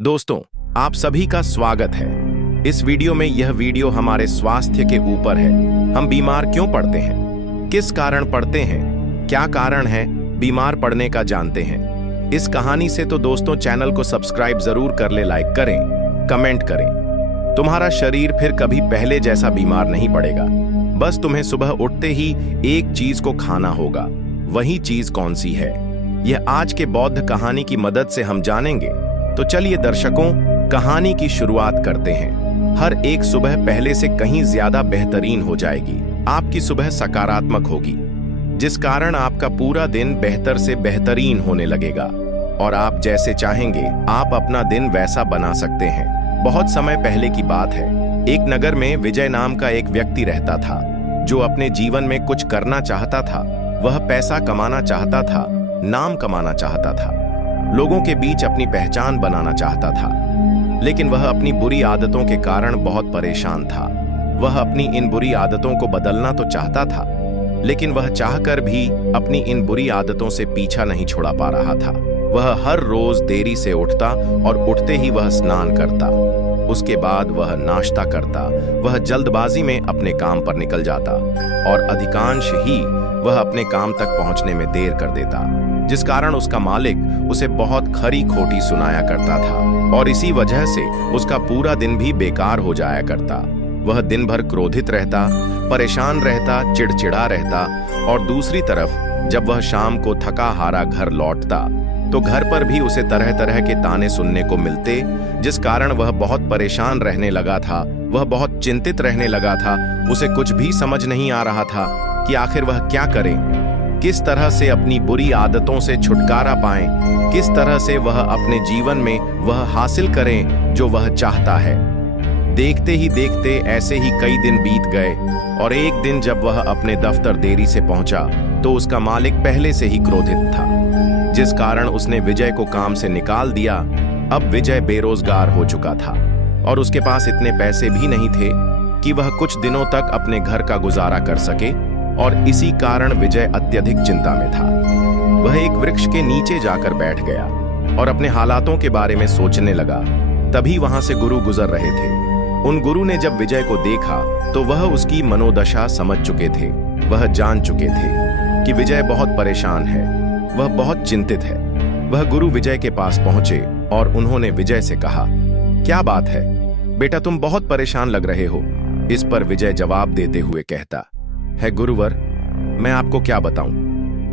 दोस्तों, आप सभी का स्वागत है। इस वीडियो में यह वीडियो हमारे स्वास्थ्य के ऊपर है। हम बीमार क्यों पड़ते हैं, किस कारण पड़ते हैं, क्या कारण है बीमार पड़ने का जानते हैं। इस कहानी से तो दोस्तों चैनल को सब्सक्राइब जरूर कर ले, लाइक करें, कमेंट करें। तुम्हारा शरीर फिर कभी पहले जैसा बीमार नहीं पड़ेगा। बस तुम्हें सुबह उठते ही एक चीज को खाना होगा। वही चीज कौन सी है, यह आज के बौद्ध कहानी की मदद से हम जानेंगे। तो चलिए दर्शकों, कहानी की शुरुआत करते हैं। हर एक सुबह पहले से कहीं ज्यादा बेहतरीन हो जाएगी। आपकी सुबह सकारात्मक होगी, जिस कारण आपका पूरा दिन बेहतर से बेहतरीन होने लगेगा और आप जैसे चाहेंगे आप अपना दिन वैसा बना सकते हैं। बहुत समय पहले की बात है। एक नगर में विजय नाम का एक व्यक्ति रहता था, जो अपने जीवन में कुछ करना चाहता था। वह पैसा कमाना चाहता था, नाम कमाना चाहता था, लोगों के बीच अपनी पहचान बनाना चाहता था। लेकिन वह अपनी बुरी आदतों के कारण बहुत परेशान था। वह अपनी इन बुरी आदतों को बदलना तो चाहता था, लेकिन वह चाहकर भी अपनी इन बुरी आदतों से पीछा नहीं छुड़ा पा रहा था। वह हर रोज देरी से उठता और उठते ही वह स्नान करता। उसके बाद वह नाश्ता करता। वह जल्दबाजी में अपने काम पर निकल जाता और अधिकांश ही वह अपने काम तक पहुंचने में देर कर देता, जिस कारण उसका मालिक उसे बहुत खरी खोटी सुनाया करता था और इसी वजह से उसका पूरा दिन भी बेकार हो जाया करता। वह दिन भर क्रोधित रहता, परेशान रहता, चिड़चिड़ा रहता और दूसरी तरफ जब वह शाम को थका हारा घर लौटता तो घर पर भी उसे तरह तरह के ताने सुनने को मिलते, जिस कारण वह बहुत परेशान रहने लगा था। वह बहुत चिंतित रहने लगा था। उसे कुछ भी समझ नहीं आ रहा था कि आखिर वह क्या करे, किस तरह से अपनी बुरी आदतों से छुटकारा पाएं, किस तरह से वह अपने जीवन में वह हासिल करें जो वह चाहता है। देखते ही देखते ऐसे ही कई दिन बीत गए और एक दिन जब वह अपने दफ्तर देरी से पहुंचा तो उसका मालिक पहले से ही क्रोधित था, जिस कारण उसने विजय को काम से निकाल दिया। अब विजय बेरोजगार हो चुका था और उसके पास इतने पैसे भी नहीं थे कि वह कुछ दिनों तक अपने घर का गुजारा कर सके और इसी कारण विजय अत्यधिक चिंता में था। वह एक वृक्ष के नीचे जाकर बैठ गया और अपने हालातों के बारे में सोचने लगा। तभी वहां से गुरु गुजर रहे थे। उन गुरु ने जब विजय को देखा तो वह उसकी मनोदशा समझ चुके थे। वह जान चुके थे कि विजय बहुत परेशान है, वह बहुत चिंतित है। वह गुरु विजय के पास पहुंचे और उन्होंने विजय से कहा, क्या बात है बेटा, तुम बहुत परेशान लग रहे हो। इस पर विजय जवाब देते हुए कहता है, गुरुवर, मैं आपको क्या बताऊं।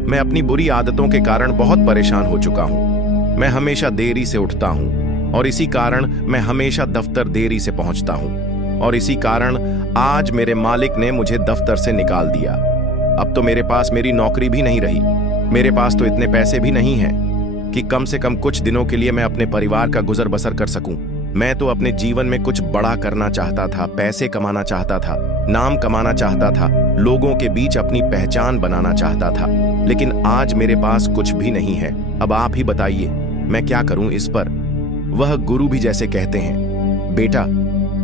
मैं अपनी बुरी आदतों के कारण बहुत परेशान हो चुका हूं। मैं हमेशा देरी से उठता हूं और इसी कारण मैं हमेशा दफ्तर देरी से पहुंचता हूं और इसी कारण आज मेरे मालिक ने मुझे दफ्तर से निकाल दिया। अब तो मेरे पास मेरी नौकरी भी नहीं रही। मेरे पास तो इतने पैसे भी नहीं हैं कि कम से कम कुछ दिनों के लिए मैं अपने परिवार का गुजर बसर कर सकूं। मैं तो अपने जीवन में कुछ बड़ा करना चाहता था, पैसे कमाना चाहता था, नाम कमाना चाहता था, लोगों के बीच अपनी पहचान बनाना चाहता था, लेकिन आज मेरे पास कुछ भी नहीं है। अब आप ही बताइए मैं क्या करूं। इस पर वह गुरु भी जैसे कहते हैं, बेटा,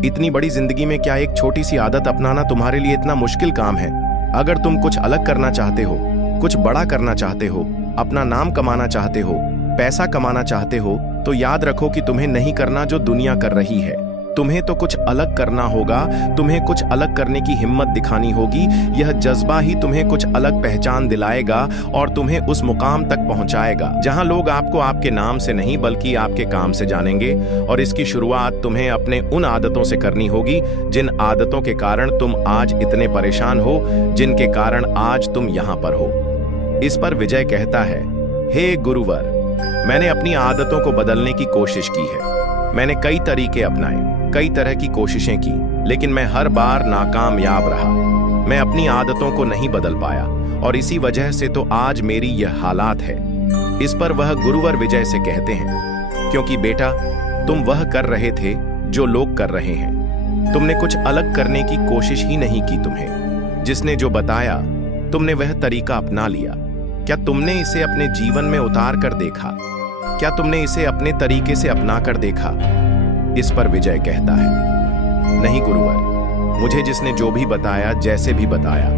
इतनी बड़ी जिंदगी में क्या एक छोटी सी आदत अपनाना तुम्हारे लिए इतना मुश्किल काम है। अगर तुम कुछ अलग करना चाहते हो, कुछ बड़ा करना चाहते हो, अपना नाम कमाना चाहते हो, पैसा कमाना चाहते हो, तो याद रखो कि तुम्हें नहीं करना जो दुनिया कर रही है। तुम्हें तो कुछ अलग करना होगा। तुम्हें कुछ अलग करने की हिम्मत दिखानी होगी। यह जज्बा ही तुम्हें कुछ अलग पहचान दिलाएगा और तुम्हें उस मुकाम तक पहुंचाएगा जहां लोग आपको आपके नाम से नहीं बल्कि आपके काम से जानेंगे। और इसकी शुरुआत तुम्हें अपने उन आदतों से करनी होगी जिन आदतों के कारण तुम आज इतने परेशान हो, जिनके कारण आज तुम यहां पर हो। इस पर विजय कहता है, हे गुरुवर, मैंने अपनी आदतों को बदलने की कोशिश की है। मैंने कई तरीके अपनाए, कई तरह की कोशिशें की, लेकिन मैं हर बार नाकामयाब रहा। मैं अपनी आदतों को नहीं बदल पाया और इसी वजह से तो आज मेरी यह हालात है। इस पर वह गुरुवर विजय से कहते हैं, क्योंकि बेटा, तुम वह कर रहे थे जो लोग कर रहे हैं। तुमने कुछ अलग करने की कोशिश ही नहीं की। तुम्हें जिसने जो बताया तुमने वह तरीका अपना लिया। क्या तुमने इसे अपने जीवन में उतार कर देखा? क्या तुमने इसे अपने तरीके से अपना कर देखा? इस पर विजय कहता है, नहीं गुरुवर, मुझे जिसने जो भी बताया, जैसे भी बताया,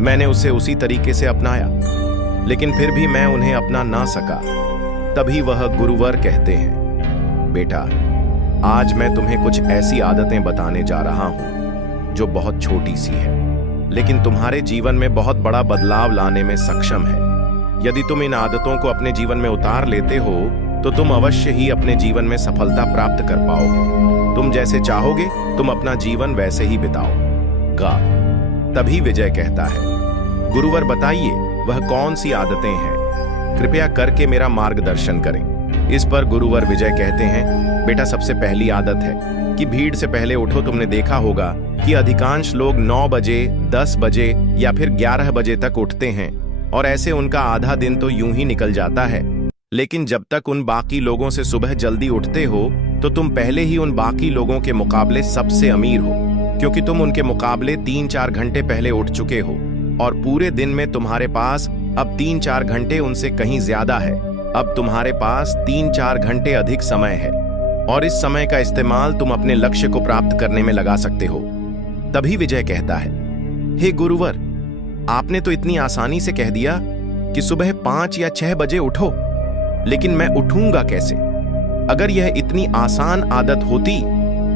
मैंने उसे उसी तरीके से अपनाया, लेकिन फिर भी मैं उन्हें अपना ना सका। तभी वह गुरुवर कहते हैं, बेटा, आज मैं तुम्हें कुछ ऐसी आदतें बताने जा रहा हूं जो बहुत छोटी सी है, लेकिन तुम्हारे जीवन में बहुत बड़ा बदलाव लाने में सक्षम है। यदि तुम इन आदतों को अपने जीवन में उतार लेते हो तो तुम अवश्य ही अपने जीवन में सफलता प्राप्त कर पाओगे। तुम जैसे चाहोगे तुम अपना जीवन वैसे ही बिताओगा। तभी विजय कहता है, गुरुवर बताइए वह कौन सी आदतें हैं, कृपया करके मेरा मार्गदर्शन करें। इस पर गुरुवर विजय कहते हैं, बेटा सबसे पहली आदत है कि भीड़ से पहले उठो। तुमने देखा होगा कि अधिकांश लोग 9 बजे, 10 बजे या फिर 11 बजे तक उठते हैं और ऐसे उनका आधा दिन तो यूं ही निकल जाता है। लेकिन जब तक उन बाकी लोगों से सुबह जल्दी उठते हो तो तुम पहले ही उन बाकी लोगों के मुकाबले सबसे अमीर हो, क्योंकि तुम उनके मुकाबले 3-4 घंटे पहले उठ चुके हो और पूरे दिन में तुम्हारे पास अब 3-4 घंटे उनसे कहीं ज्यादा है। अब तुम्हारे पास 3-4 घंटे अधिक समय है और इस समय का इस्तेमाल तुम अपने लक्ष्य को प्राप्त करने में लगा सकते हो। तभी विजय कहता है, हे गुरुवर, आपने तो इतनी आसानी से कह दिया कि सुबह 5 या 6 बजे उठो, लेकिन मैं उठूंगा कैसे? अगर यह इतनी आसान आदत होती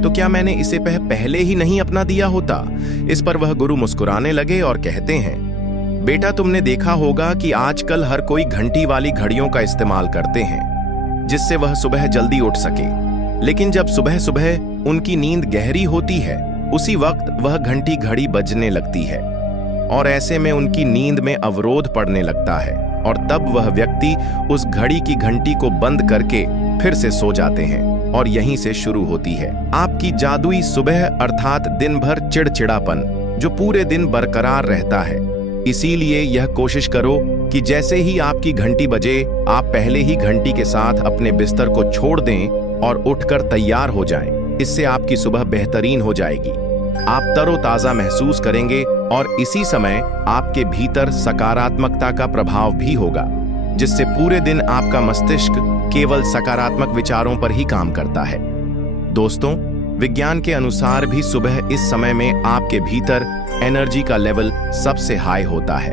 तो क्या मैंने इसे पहले ही नहीं अपना दिया होता? इस पर वह गुरु मुस्कुराने लगे और कहते हैं, बेटा तुमने देखा होगा कि आजकल हर कोई घंटी वाली घड़ियों का इस्तेमाल करते हैं जिससे वह सुबह जल्दी उठ सके। लेकिन जब सुबह सुबह उनकी नींद गहरी होती है उसी वक्त वह घंटी घड़ी बजने लगती है और ऐसे में उनकी नींद में अवरोध पड़ने लगता है और तब वह व्यक्ति उस घड़ी की घंटी को बंद करके फिर से सो जाते हैं और यहीं से शुरू होती है आपकी जादुई सुबह, अर्थात दिन भर चिड़चिड़ापन जो पूरे दिन बरकरार रहता है। इसीलिए यह कोशिश करो कि जैसे ही आपकी घंटी बजे आप पहले ही घंटी के साथ अपने बिस्तर को छोड़ दें और उठकर तैयार हो जाएं। इससे आपकी सुबह बेहतरीन हो जाएगी, आप तरोताजा महसूस करेंगे और इसी समय आपके भीतर सकारात्मकता का प्रभाव भी होगा, जिससे पूरे दिन आपका मस्तिष्क केवल सकारात्मक विचारों पर ही काम करता है। दोस्तों, विज्ञान के अनुसार भी सुबह इस समय में आपके भीतर एनर्जी का लेवल सबसे हाई होता है।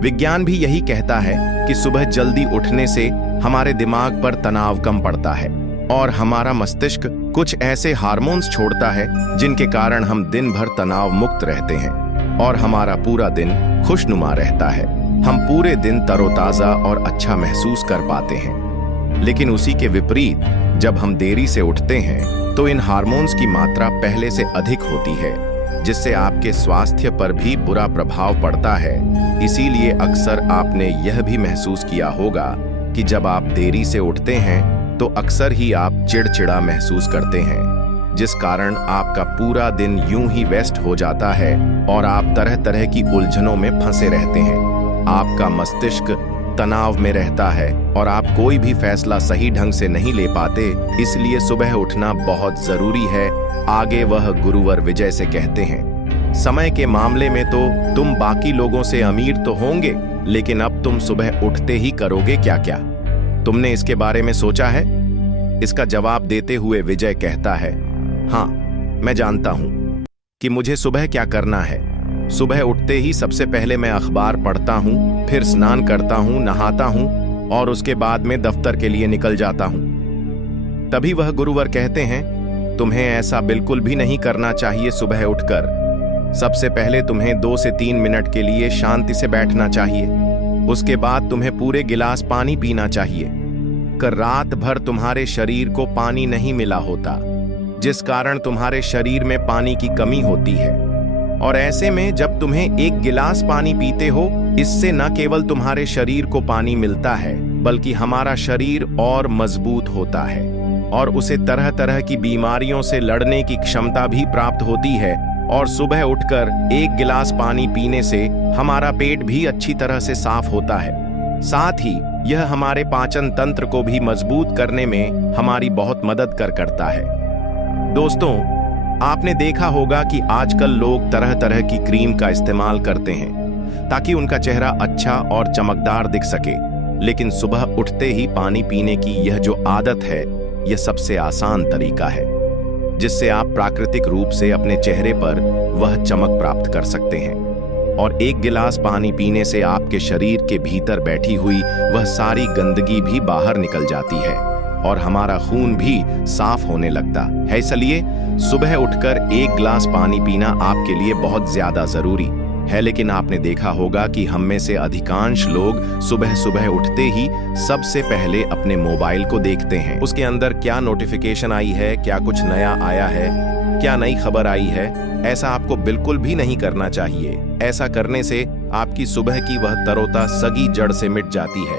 विज्ञान भी यही कहता है कि सुबह जल्दी उठने से हमारे दिमाग पर तनाव कम पड़ता है और हमारा मस्तिष्क कुछ ऐसे हार्मोन्स छोड़ता है जिनके कारण हम दिन भर तनाव मुक्त रहते हैं और हमारा पूरा दिन खुशनुमा रहता है। हम पूरे दिन तरोताजा और अच्छा महसूस कर पाते हैं। लेकिन उसी के विपरीत जब हम देरी से उठते हैं तो इन हार्मोन्स की मात्रा पहले से अधिक होती है, जिससे आपके स्वास्थ्य पर भी बुरा प्रभाव पड़ता है। इसीलिए अक्सर आपने यह भी महसूस किया होगा कि जब आप देरी से उठते हैं तो अक्सर ही आप चिड़चिड़ा महसूस करते हैं, जिस कारण आपका पूरा दिन यूं ही वेस्ट हो जाता है और आप तरह तरह की उलझनों में फंसे रहते हैं। आपका मस्तिष्क तनाव में रहता है और आप कोई भी फैसला सही ढंग से नहीं ले पाते। इसलिए सुबह उठना बहुत जरूरी है। आगे वह गुरुवर विजय से कहते हैं, समय के मामले में तो तुम बाकी लोगों से अमीर तो होंगे, लेकिन अब तुम सुबह उठते ही करोगे क्या क्या? तुमने इसके बारे में सोचा है? इसका जवाब देते हुए विजय कहता है, हाँ, मैं जानता हूं कि मुझे सुबह क्या करना है। सुबह उठते ही सबसे पहले मैं अखबार पढ़ता हूं, फिर स्नान करता हूं, नहाता हूं और उसके बाद में दफ्तर के लिए निकल जाता हूं। तभी वह गुरुवर कहते हैं, तुम्हें ऐसा बिल्कुल भी नहीं करना चाहिए। सुबह उठकर सबसे पहले तुम्हें 2 से 3 मिनट के लिए शांति से बैठना चाहिए। उसके बाद तुम्हें पूरे गिलास पानी पीना चाहिए। कर रात भर तुम्हारे शरीर को पानी नहीं मिला होता, जिस कारण तुम्हारे शरीर में पानी की कमी होती है। और ऐसे में जब तुम्हें 1 गिलास पानी पीते हो, इससे न केवल तुम्हारे शरीर को पानी मिलता है, बल्कि हमारा शरीर और मजबूत होता है और उसे तरह तरह की बीमारियों से लड़ने की क्षमता भी प्राप्त होती है। और सुबह उठकर 1 गिलास पानी पीने से हमारा पेट भी अच्छी तरह से साफ होता है। साथ ही यह हमारे पाचन तंत्र को भी मजबूत करने में हमारी बहुत मदद करता है। दोस्तों, आपने देखा होगा कि आजकल लोग तरह तरह की क्रीम का इस्तेमाल करते हैं ताकि उनका चेहरा अच्छा और चमकदार दिख सके। लेकिन सुबह उठते ही पानी पीने की यह जो आदत है, यह सबसे आसान तरीका है जिससे आप प्राकृतिक रूप से अपने चेहरे पर वह चमक प्राप्त कर सकते हैं। और 1 गिलास पानी पीने से आपके शरीर के भीतर बैठी हुई वह सारी गंदगी भी बाहर निकल जाती है और हमारा खून भी साफ होने लगता है। इसलिए सुबह उठकर 1 गिलास पानी पीना आपके लिए बहुत ज्यादा जरूरी है। लेकिन आपने देखा होगा कि हम में से अधिकांश लोग सुबह सुबह उठते ही सबसे पहले अपने मोबाइल को देखते हैं। उसके अंदर क्या नोटिफिकेशन आई है, क्या कुछ नया आया है, क्या नई खबर आई है। ऐसा आपको बिल्कुल भी नहीं करना चाहिए। ऐसा करने से आपकी सुबह की वह तरोता सगी जड़ से मिट जाती है।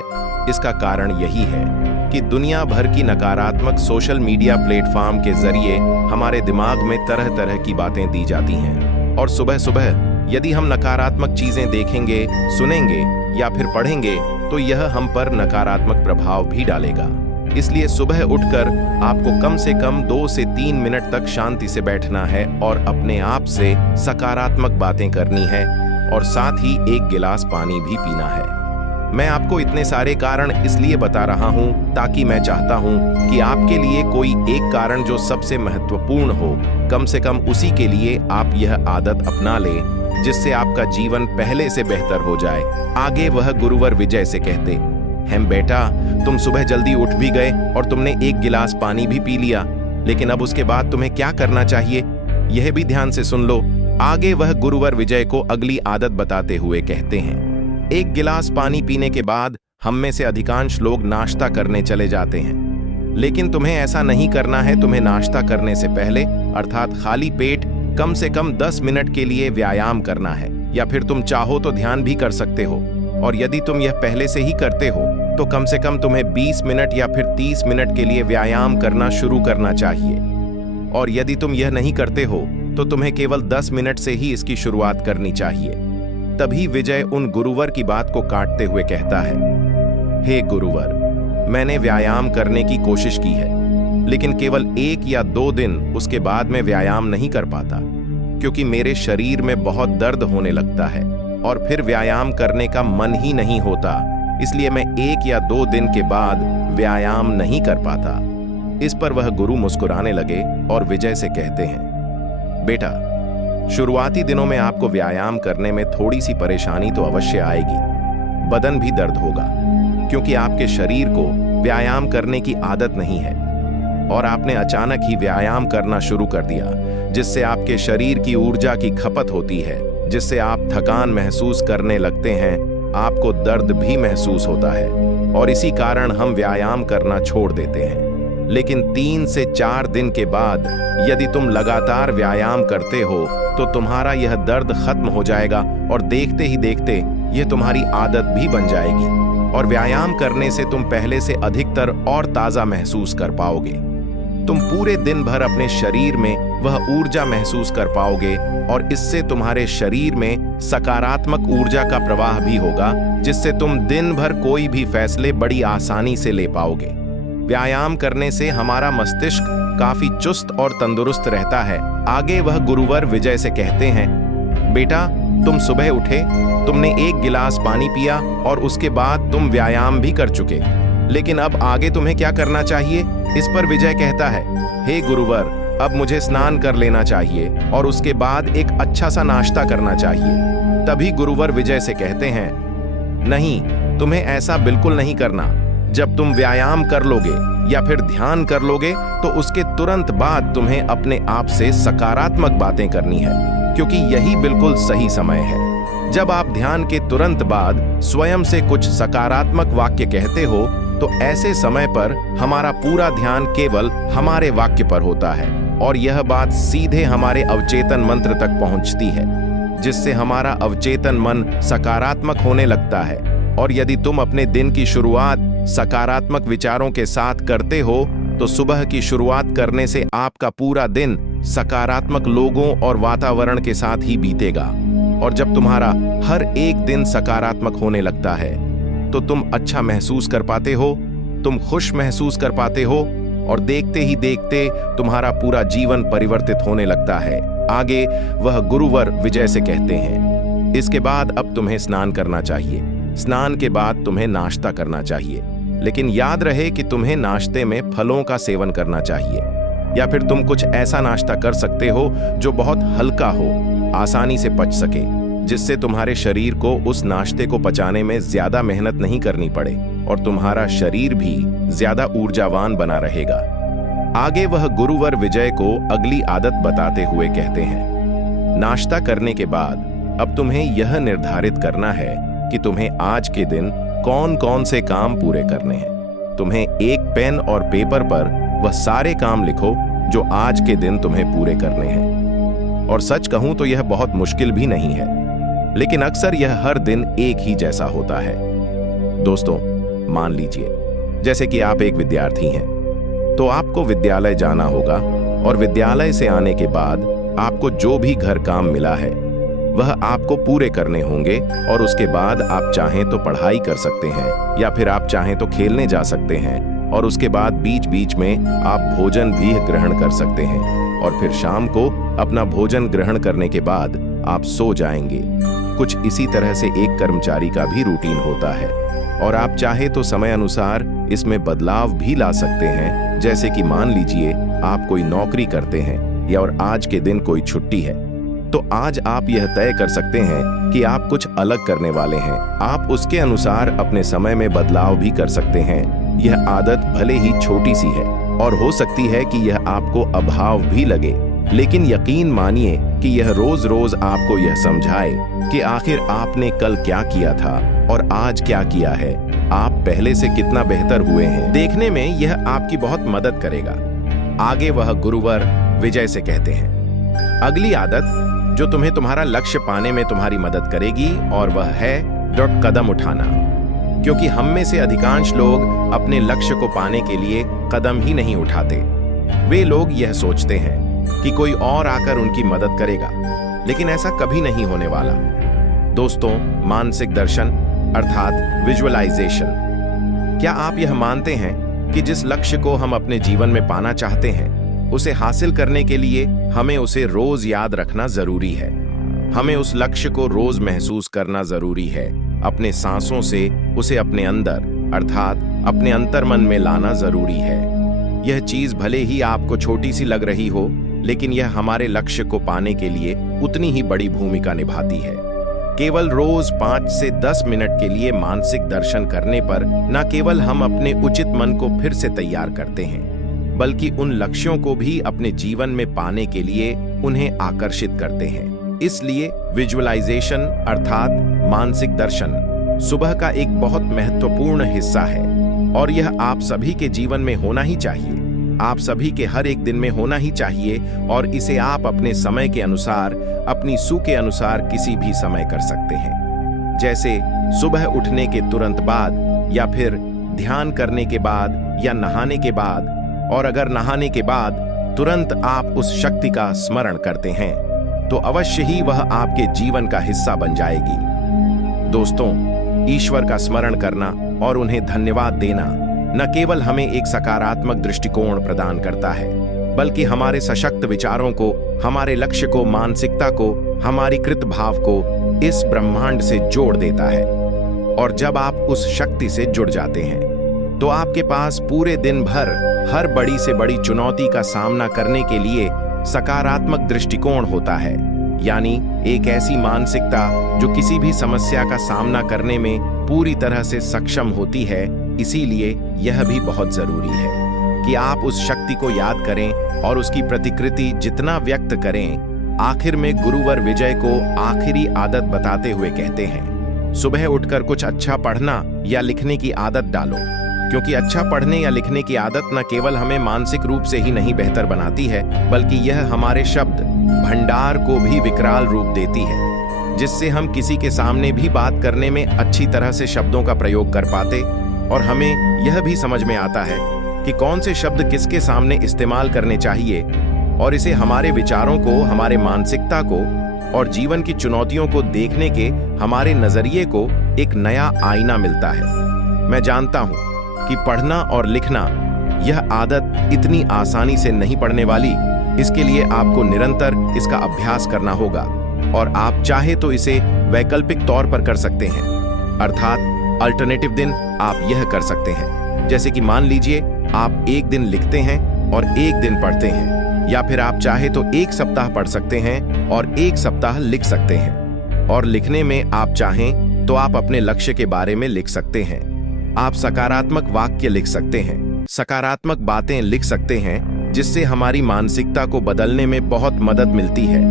इसका कारण यही है कि दुनिया भर की नकारात्मक सोशल मीडिया प्लेटफॉर्म के जरिए हमारे दिमाग में तरह तरह की बातें दी जाती हैं, और सुबह सुबह यदि हम नकारात्मक चीजें देखेंगे, सुनेंगे या फिर पढ़ेंगे तो यह हम पर नकारात्मक प्रभाव भी डालेगा। इसलिए सुबह उठकर आपको कम से कम 2 से 3 मिनट तक शांति से बैठना है और अपने आप से सकारात्मक बातें करनी है, और साथ ही 1 गिलास पानी भी पीना है। मैं आपको इतने सारे कारण इसलिए बता रहा हूं ताकि मैं चाहता हूं कि आपके लिए कोई एक कारण जो सबसे महत्वपूर्ण हो, कम से कम उसी के लिए आप यह आदत अपना लें, जिससे आपका जीवन पहले से बेहतर हो जाए। आगे वह गुरुवर विजय से कहते हैं, बेटा तुम सुबह जल्दी उठ भी गए और तुमने 1 गिलास पानी भी पी लिया, लेकिन अब उसके बाद तुम्हें क्या करना चाहिए यह भी ध्यान से सुन लो। आगे वह गुरुवर विजय को अगली आदत बताते हुए कहते हैं, 1 गिलास पानी पीने के बाद हम में से अधिकांश लोग नाश्ता करने चले जाते हैं, लेकिन तुम्हें ऐसा नहीं करना है। तुम्हें नाश्ता करने से पहले अर्थात खाली पेट कम से कम 10 मिनट के लिए व्यायाम करना है, या फिर तुम चाहो तो ध्यान भी कर सकते हो। और यदि तुम यह पहले से ही करते हो तो कम से कम तुम्हें 20 मिनट या फिर 30 मिनट के लिए व्यायाम करना शुरू करना चाहिए। और यदि तुम यह नहीं करते हो तो तुम्हें केवल 10 मिनट से ही इसकी शुरुआत करनी चाहिए। तभी विजय उन गुरुवर की बात को काटते हुए कहता है, हे गुरुवर, मैंने व्यायाम करने की कोशिश की है, लेकिन केवल 1 या 2 दिन, उसके बाद मैं व्यायाम नहीं कर पाता, क्योंकि मेरे शरीर में बहुत दर्द होने लगता है और फिर व्यायाम करने का मन ही नहीं होता। इसलिए मैं 1 या 2 दिन के बाद व्यायाम नहीं कर पाता। इस पर वह गुरु मुस्कुराने लगे और विजय से कहते हैं, बेटा शुरुआती दिनों में आपको व्यायाम करने में थोड़ी सी परेशानी तो अवश्य आएगी। बदन भी दर्द होगा, क्योंकि आपके शरीर को व्यायाम करने की आदत नहीं है और आपने अचानक ही व्यायाम करना शुरू कर दिया, जिससे आपके शरीर की ऊर्जा की खपत होती है, जिससे आप थकान महसूस करने लगते हैं, आपको दर्द भी महसूस होता है और इसी कारण हम व्यायाम करना छोड़ देते हैं। लेकिन 3 से 4 दिन के बाद यदि तुम लगातार व्यायाम करते हो तो तुम्हारा यह दर्द खत्म हो जाएगा और देखते ही देखते यह तुम्हारी आदत भी बन जाएगी और व्यायाम करने से तुम पहले से अधिकतर और ताजा महसूस कर पाओगे। तुम पूरे दिन भर अपने शरीर में वह ऊर्जा महसूस कर पाओगे और इससे तुम्हारे शरीर में सकारात्मक ऊर्जा का प्रवाह भी होगा, जिससे तुम दिन भर कोई भी फैसले बड़ी आसानी से ले पाओगे। व्यायाम करने से हमारा मस्तिष्क काफी चुस्त और तंदुरुस्त रहता है। आगे वह गुरुवर विजय से कहते हैं, बेटा तुम सुबह उठे, तुमने 1 गिलास पानी पिया और उसके बाद तुम व्यायाम भी कर चुके, लेकिन अब आगे तुम्हें क्या करना चाहिए? इस पर विजय कहता है, हे गुरुवर, अब मुझे स्नान कर लेना चाहिए और उसके बाद एक अच्छा सा नाश्ता करना चाहिए। तभी गुरुवर विजय से कहते हैं, नहीं, तुम्हें ऐसा बिल्कुल नहीं करना। जब तुम व्यायाम कर लोगे या फिर ध्यान कर लोगे तो उसके तुरंत बाद तुम्हें अपने आप से सकारात्मक बातें करनी है, क्योंकि यही बिल्कुल सही समय है। जब आप ध्यान के तुरंत बाद स्वयं से कुछ सकारात्मक वाक्य कहते हो तो ऐसे समय पर हमारा पूरा ध्यान केवल हमारे वाक्य पर होता है और यह बात सीधे हमारे अवचेतन मंत्र तक पहुंचती है, जिससे हमारा अवचेतन मन सकारात्मक होने लगता है। और यदि तुम अपने दिन की शुरुआत सकारात्मक विचारों के साथ करते हो तो सुबह की शुरुआत करने से आपका पूरा दिन सकारात्मक लोगों और वातावरण के साथ ही बीतेगा। और जब तुम्हारा हर एक दिन सकारात्मक होने लगता है तो तुम अच्छा महसूस कर पाते हो, तुम खुश महसूस कर पाते हो और देखते ही देखते तुम्हारा पूरा जीवन परिवर्तित होने लगता है। आगे वह गुरुवर विजय से कहते हैं, इसके बाद अब तुम्हें स्नान करना चाहिए। स्नान के बाद तुम्हें नाश्ता करना चाहिए, लेकिन याद रहे कि तुम्हें नाश्ते में फलों का सेवन करना चाहिए, या फिर तुम कुछ ऐसा नाश्ता कर सकते हो जो बहुत हल्का हो, आसानी से पच सके, जिससे तुम्हारे शरीर को उस नाश्ते को पचाने में ज्यादा मेहनत नहीं करनी पड़े। और तुम्हारा शरीर भी ज्यादा ऊर्जावान बना रहेगा। आगे वह गुरुवर विजय को अगली आदत बताते हुए कहते हैं, नाश्ता करने के बाद अब तुम्हें यह निर्धारित करना है कि तुम्हें आज के दिन कौन कौन से काम पूरे करने हैं। तुम्हें एक पेन और पेपर पर वह सारे काम लिखो जो आज के दिन तुम्हें पूरे करने हैं। और सच कहूं तो यह बहुत मुश्किल भी नहीं है, लेकिन अक्सर यह हर दिन एक ही जैसा होता है। दोस्तों, मान लीजिए जैसे कि आप एक विद्यार्थी हैं, तो आपको विद्यालय जाना होगा और विद्यालय से आने के बाद आपको जो भी घर काम मिला है वह आपको पूरे करने होंगे। और उसके बाद आप चाहें तो पढ़ाई कर सकते हैं या फिर आप चाहें तो खेलने जा सकते हैं। और उसके बाद बीच बीच में आप भोजन भी ग्रहण कर सकते हैं। और फिर शाम को अपना भोजन ग्रहण करने के बाद आप सो जाएंगे। कुछ इसी तरह से एक कर्मचारी का भी रूटीन होता है। और आप चाहे तो समय अनुसार इसमें बदलाव भी ला सकते हैं। जैसे कि मान लीजिए आप कोई नौकरी करते हैं या और आज के दिन कोई छुट्टी है, तो आज आप यह तय कर सकते हैं कि आप कुछ अलग करने वाले हैं। आप उसके अनुसार अपने समय में बदलाव भी कर सकते हैं। यह आदत भले ही छोटी सी है और हो सकती है कि यह आपको अभाव भी लगे, लेकिन यकीन मानिए कि यह रोज रोज आपको यह समझाए कि आखिर आपने कल क्या किया था और आज क्या किया है, आप पहले से कितना बेहतर हुए हैं। देखने में यह आपकी बहुत मदद करेगा। आगे वह गुरुवर विजय से कहते हैं, अगली आदत जो तुम्हें तुम्हारा लक्ष्य पाने में तुम्हारी मदद करेगी और वह है कदम उठाना। क्योंकि हम में से अधिकांश लोग अपने लक्ष्य को पाने के लिए कदम ही नहीं उठाते। वे लोग यह सोचते हैं कि कोई और आकर उनकी मदद करेगा, लेकिन ऐसा कभी नहीं होने वाला। दोस्तों, मानसिक दर्शन अर्थात विजुअलाइजेशन। क्या आप यह मानते हैं कि जिस लक्ष्य को हम अपने जीवन में पाना चाहते हैं, उसे हासिल करने के लिए हमें उसे रोज याद रखना जरूरी है। हमें उस लक्ष्य को रोज महसूस करना जरूरी है। अपने सांसों से उसे अपने अंदर अर्थात अपने अंतर्मन में लाना जरूरी है। यह चीज भले ही आपको छोटी सी लग रही हो, लेकिन यह हमारे लक्ष्य को पाने के लिए उतनी ही बड़ी भूमिका निभाती है। केवल रोज 5 से 10 मिनट के लिए मानसिक दर्शन करने पर न केवल हम अपने उचित मन को फिर से तैयार करते हैं, बल्कि उन लक्ष्यों को भी अपने जीवन में पाने के लिए उन्हें आकर्षित करते हैं। इसलिए विजुअलाइजेशन अर्थात मानसिक दर्शन सुबह का एक बहुत महत्वपूर्ण हिस्सा है और यह आप सभी के जीवन में होना ही चाहिए। आप सभी के हर एक दिन में होना ही चाहिए और इसे आप अपने समय के अनुसार, अपनी सू के अनुसार किसी भी समय कर सकते हैं। जैसे सुबह उठने के तुरंत बाद, या फिर ध्यान करने के बाद, या नहाने के बाद। और अगर नहाने के बाद तुरंत आप उस शक्ति का स्मरण करते हैं, तो अवश्य ही वह आपके जीवन का हिस्सा बन जाएगी। दोस्तों, ईश्वर का स्मरण करना और उन्हें धन्यवाद देना न केवल हमें एक सकारात्मक दृष्टिकोण प्रदान करता है, बल्कि हमारे सशक्त विचारों को, हमारे लक्ष्य को, मानसिकता को, हमारी कृत भाव को इस ब्रह्मांड से जोड़ देता है। और जब आप उस शक्ति से जुड़ जाते हैं, तो आपके पास पूरे दिन भर हर बड़ी से बड़ी चुनौती का सामना करने के लिए सकारात्मक दृष्टिकोण होता है। यानी एक ऐसी मानसिकता जो किसी भी समस्या का सामना करने में पूरी तरह से सक्षम होती है। इसीलिए यह भी बहुत जरूरी है कि आप उस शक्ति को याद करें और उसकी प्रतिकृति जितना व्यक्त करें। आखिर में गुरुवर विजय को आखिरी आदत बताते हुए कहते हैं, सुबह उठकर कुछ अच्छा पढ़ना या लिखने की आदत डालो। क्योंकि अच्छा पढ़ने या लिखने की आदत न केवल हमें मानसिक रूप से ही नहीं बेहतर बनाती है, बल्कि यह हमारे शब्द भंडार को भी विकराल रूप देती है, जिससे हम किसी के सामने भी बात करने में अच्छी तरह से शब्दों का प्रयोग कर पाते और हमें यह भी समझ में आता है कि कौन से शब्द किसके सामने इस्तेमाल करने चाहिए। और इसे हमारे विचारों को, हमारे मानसिकता को और जीवन की चुनौतियों को देखने के हमारे नजरिए को एक नया आईना मिलता है। मैं जानता हूं कि पढ़ना और लिखना यह आदत इतनी आसानी से नहीं पड़ने वाली। इसके लिए आपको निरंतर इसका अभ्यास करना होगा और आप चाहे तो इसे वैकल्पिक तौर पर कर सकते हैं, अर्थात अल्टरनेटिव दिन आप यह कर सकते हैं। जैसे कि मान लीजिए आप एक दिन लिखते हैं और एक दिन पढ़ते हैं, या फिर आप चाहे तो एक सप्ताह पढ़ सकते हैं और एक सप्ताह लिख सकते हैं। और लिखने में आप चाहें तो आप अपने लक्ष्य के बारे में लिख सकते हैं। आप सकारात्मक वाक्य लिख सकते हैं, सकारात्मक बातें लिख सकते हैं, जिससे हमारी मानसिकता को बदलने में बहुत मदद मिलती है,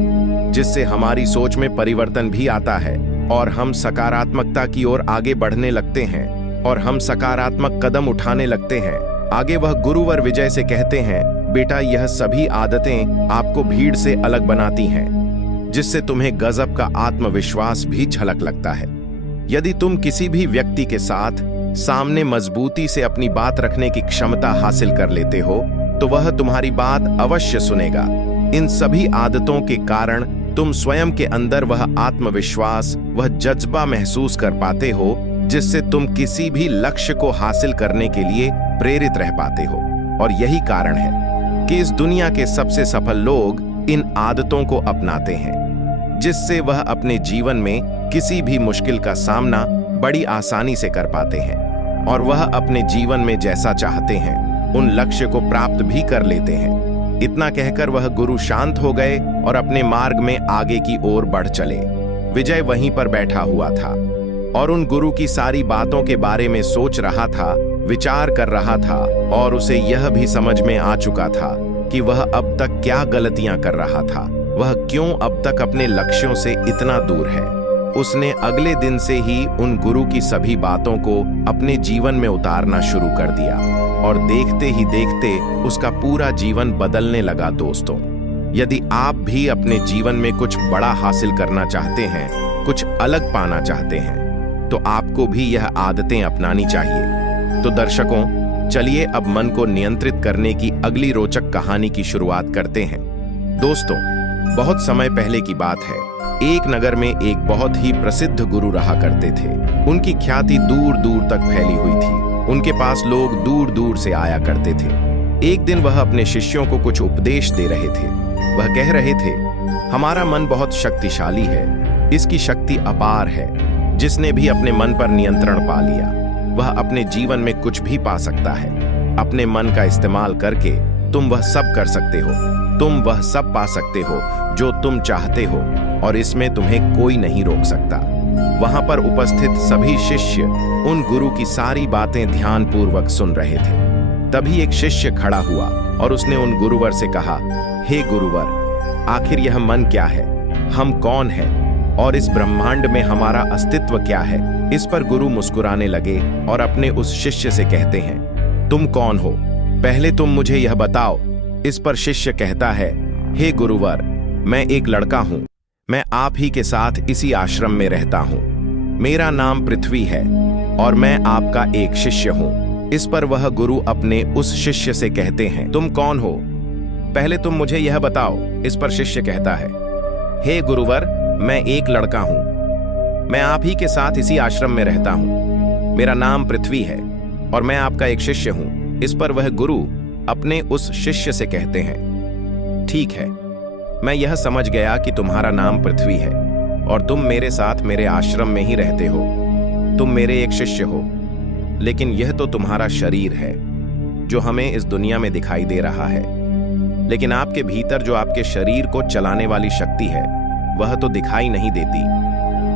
जिससे हमारी सोच में परिवर्तन भी आता है और हम सकारात्मकता की ओर आगे बढ़ने लगते हैं और हम सकारात्मक कदम उठाने लगते हैं। आगे वह गुरुवर विजय से कहते हैं, बेटा यह सभी आदतें आपको भीड़ से अलग बनाती हैं, जिससे तुम्हें गजब का आत्मविश्वास भी झलक लगता है। यदि तुम किसी भी व्यक्ति के साथ सामने मजबूती से अपनी बात रखने की क्षमता हासिल कर लेते हो तो वह तुम्हारी बात अवश्य सुनेगा। इन सभी आदतों के कारण तुम स्वयं के अंदर वह आत्मविश्वास, वह जज्बा महसूस कर पाते हो जिससे तुम किसी भी लक्ष्य को हासिल करने के लिए प्रेरित रह पाते हो। और यही कारण है कि इस दुनिया के सबसे सफल लोग इन आदतों को अपनाते हैं, जिससे वह अपने जीवन में किसी भी मुश्किल का सामना बड़ी आसानी से कर पाते हैं और वह अपने जीवन में जैसा चाहते हैं उन लक्ष्य को प्राप्त भी कर लेते हैं। इतना कहकर वह गुरु शांत हो गए और अपने मार्ग में आगे की ओर बढ़ चले। विजय वहीं पर बैठा हुआ था और उन गुरु की सारी बातों के बारे में सोच रहा था, विचार कर रहा था और उसे यह भी समझ में आ चुका था कि वह अब तक क्या गलतियां कर रहा था, वह क्यों अब तक अपने लक्ष्यों से इतना दूर है। उसने अगले दिन से ही उन गुरु की सभी बातों को अपने जीवन में उतारना शुरू कर दिया और देखते ही देखते उसका पूरा जीवन बदलने लगा। दोस्तों, यदि आप भी अपने जीवन में कुछ बड़ा हासिल करना चाहते हैं, कुछ अलग पाना चाहते हैं, तो आपको भी यह आदतें अपनानी चाहिए। तो दर्शकों, चलिए अब मन को नियंत्रित करने की अगली रोचक कहानी की शुरुआत करते हैं। दोस्तों, बहुत समय पहले की बात है, एक नगर में एक बहुत ही प्रसिद्ध गुरु रहा करते थे। उनकी ख्याति दूर दूर तक फैली हुई थी। उनके पास लोग दूर दूर से आया करते थे। एक दिन वह अपने शिष्यों को कुछ उपदेश दे रहे थे। वह कह रहे थे, हमारा मन बहुत शक्तिशाली है, इसकी शक्ति अपार है। जिसने भी अपने मन पर नियंत्रण पा लिया वह अपने जीवन में कुछ भी पा सकता है। अपने मन का इस्तेमाल करके तुम वह सब कर सकते हो, तुम वह सब पा सकते हो जो तुम चाहते हो और इसमें तुम्हें कोई नहीं रोक सकता। वहां पर उपस्थित सभी शिष्य उन गुरु की सारी बातें ध्यानपूर्वक सुन रहे थे। तभी एक शिष्य खड़ा हुआ और उसने उन गुरुवर से कहा, हे गुरुवर, आखिर यह मन क्या है, हम कौन हैं और इस ब्रह्मांड में हमारा अस्तित्व क्या है। इस पर गुरु मुस्कुराने लगे और अपने उस शिष्य से कहते हैं, तुम कौन हो, पहले तुम मुझे यह बताओ। इस पर शिष्य कहता है, हे गुरुवर, मैं एक लड़का हूं, मैं आप ही के साथ इसी आश्रम में रहता हूं। मेरा नाम पृथ्वी है और मैं आपका एक शिष्य हूं। इस पर वह गुरु अपने उस शिष्य से कहते हैं, तुम कौन हो, पहले तुम मुझे यह बताओ। इस पर शिष्य कहता है, हे गुरुवर, मैं एक लड़का हूं, मैं आप ही के साथ इसी आश्रम में रहता हूं। मेरा नाम पृथ्वी है और मैं आपका एक शिष्य हूं। इस पर वह गुरु अपने उस शिष्य से कहते हैं, ठीक है, मैं यह समझ गया कि तुम्हारा नाम पृथ्वी है और तुम मेरे साथ मेरे आश्रम में ही रहते हो। तुम मेरे एक शिष्य हो, लेकिन यह तो तुम्हारा शरीर है जो हमें इस दुनिया में दिखाई दे रहा है, लेकिन आपके भीतर जो आपके शरीर को चलाने वाली शक्ति है वह तो दिखाई नहीं देती।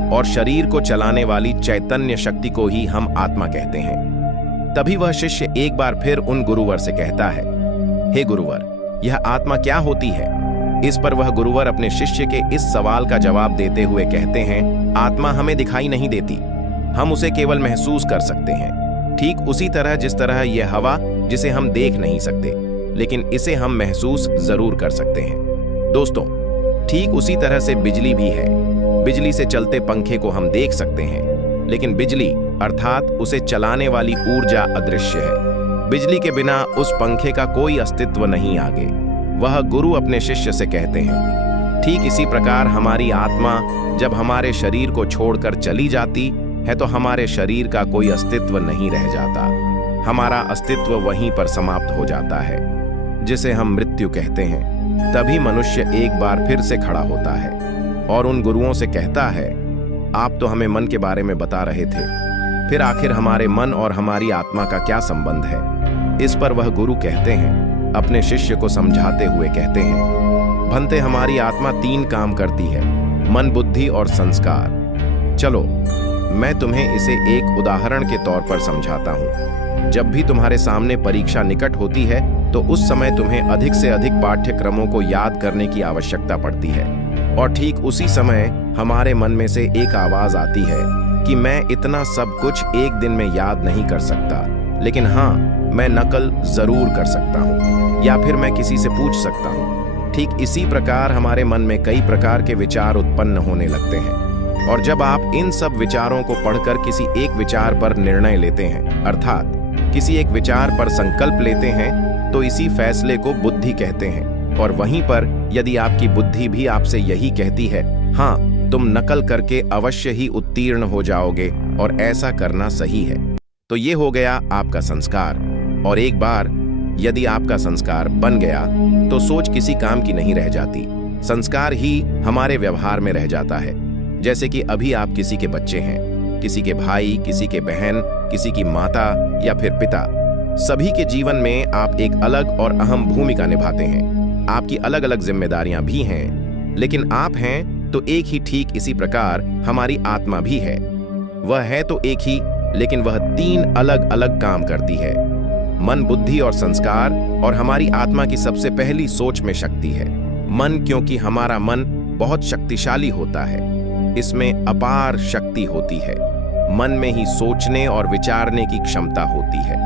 और शरीर को चलाने वाली चैतन्य शक्ति को ही हम आत्मा कहते हैं। तभी वह शिष्य एक बार फिर उन गुरुवर से कहता है, हे गुरुवर, यह आत्मा क्या होती है। इस पर वह गुरुवर अपने शिष्य के इस सवाल का जवाब देते हुए कहते हैं, आत्मा हमें दिखाई नहीं देती, हम उसे केवल महसूस कर सकते हैं। ठीक उसी तरह जिस तरह यह हवा जिसे हम देख नहीं सकते, लेकिन इसे हम महसूस जरूर कर सकते हैं। दोस्तों, ठीक उसी तरह से बिजली भी है। बिजली से चलते पंखे को हम देख सकते हैं, लेकिन बिजली अर्थात उसे चलाने वाली ऊर्जा अदृश्य है। बिजली के बिना उस पंखे का कोई अस्तित्व नहीं आगे। वह गुरु अपने शिष्य से कहते हैं, ठीक इसी प्रकार हमारी आत्मा जब हमारे शरीर को छोड़कर चली जाती है तो हमारे शरीर का कोई अस्तित्व नहीं रह जाता। हमारा अस्तित्व वहीं पर समाप्त हो जाता है, जिसे हम मृत्यु कहते हैं। तभी मनुष्य एक बार फिर से खड़ा होता है और उन गुरुओं से कहता है, आप तो हमें मन के बारे में बता रहे थे, फिर आखिर हमारे मन और हमारी आत्मा का क्या संबंध है। इस पर वह गुरु कहते हैं, अपने शिष्य को समझाते हुए कहते हैं, भंते हमारी आत्मा 3 काम करती है, मन, बुद्धि और संस्कार। चलो मैं तुम्हें इसे एक उदाहरण के तौर पर समझाता हूँ। जब भी तुम्हारे सामने परीक्षा निकट होती है तो उस समय तुम्हें अधिक से अधिक पाठ्यक्रमों को याद करने की आवश्यकता पड़ती है, और ठीक उसी समय हमारे मन में से एक आवाज आती है कि मैं इतना सब कुछ एक दिन में याद नहीं कर सकता, लेकिन हाँ, मैं नकल जरूर कर सकता हूँ, या फिर मैं किसी से पूछ सकता हूँ। ठीक इसी प्रकार हमारे मन में कई प्रकार के विचार उत्पन्न होने लगते हैं, और जब आप इन सब विचारों को पढ़कर किसी एक विचार पर निर्णय लेते हैं, अर्थात किसी एक विचार पर संकल्प लेते हैं, तो इसी फैसले को बुद्धि कहते हैं। और वहीं पर यदि आपकी बुद्धि भी आपसे यही कहती है, हाँ, तुम नकल करके अवश्य ही उत्तीर्ण हो जाओगे और ऐसा करना सही है, तो ये हो गया आपका संस्कार। और एक बार यदि आपका संस्कार बन गया तो सोच किसी काम की नहीं रह जाती, संस्कार ही हमारे व्यवहार में रह जाता है। जैसे कि अभी आप किसी के बच्चे हैं, किसी के भाई, किसी के बहन, किसी की माता या फिर पिता, सभी के जीवन में आप एक अलग और अहम भूमिका निभाते हैं। आपकी अलग अलग जिम्मेदारियां भी हैं, लेकिन आप हैं तो एक ही, ठीक इसी प्रकार हमारी आत्मा भी है। वह है तो एक ही, लेकिन वह 3 अलग अलग काम करती है। मन, बुद्धि और संस्कार, और हमारी आत्मा की सबसे पहली सोच में शक्ति है। मन, क्योंकि हमारा मन बहुत शक्तिशाली होता है, इसमें अपार शक्ति होती है। मन में ही सोचने और विचारने की क्षमता होती है।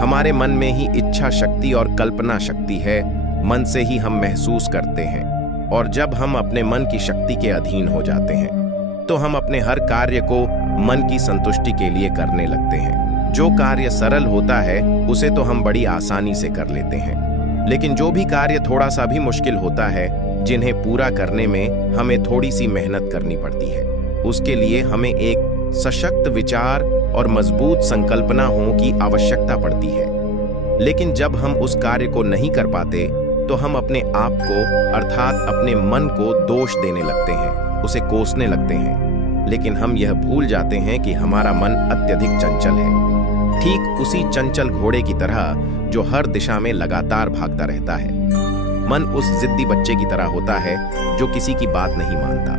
हमारे मन में ही इच्छा शक्ति और कल्पना शक्ति है। मन से ही हम महसूस करते हैं, और जब हम अपने मन की शक्ति के अधीन हो जाते हैं तो हम अपने हर कार्य को मन की संतुष्टि के लिए करने लगते हैं। जो कार्य सरल होता है उसे तो हम बड़ी आसानी से कर लेते हैं, लेकिन जो भी कार्य थोड़ा सा भी मुश्किल होता है, जिन्हें पूरा करने में हमें थोड़ी सी मेहनत करनी पड़ती है, उसके लिए हमें एक सशक्त विचार और मजबूत संकल्पनाओं की आवश्यकता पड़ती है। लेकिन जब हम उस कार्य को नहीं कर पाते तो हम अपने आप को, अर्थात अपने मन को दोष देने लगते हैं, उसे कोसने लगते हैं। लेकिन हम यह भूल जाते हैं कि हमारा मन अत्यधिक चंचल है, ठीक उसी चंचल घोड़े की तरह जो हर दिशा में लगातार भागता रहता है। मन उस जिद्दी बच्चे की तरह होता है जो किसी की बात नहीं मानता,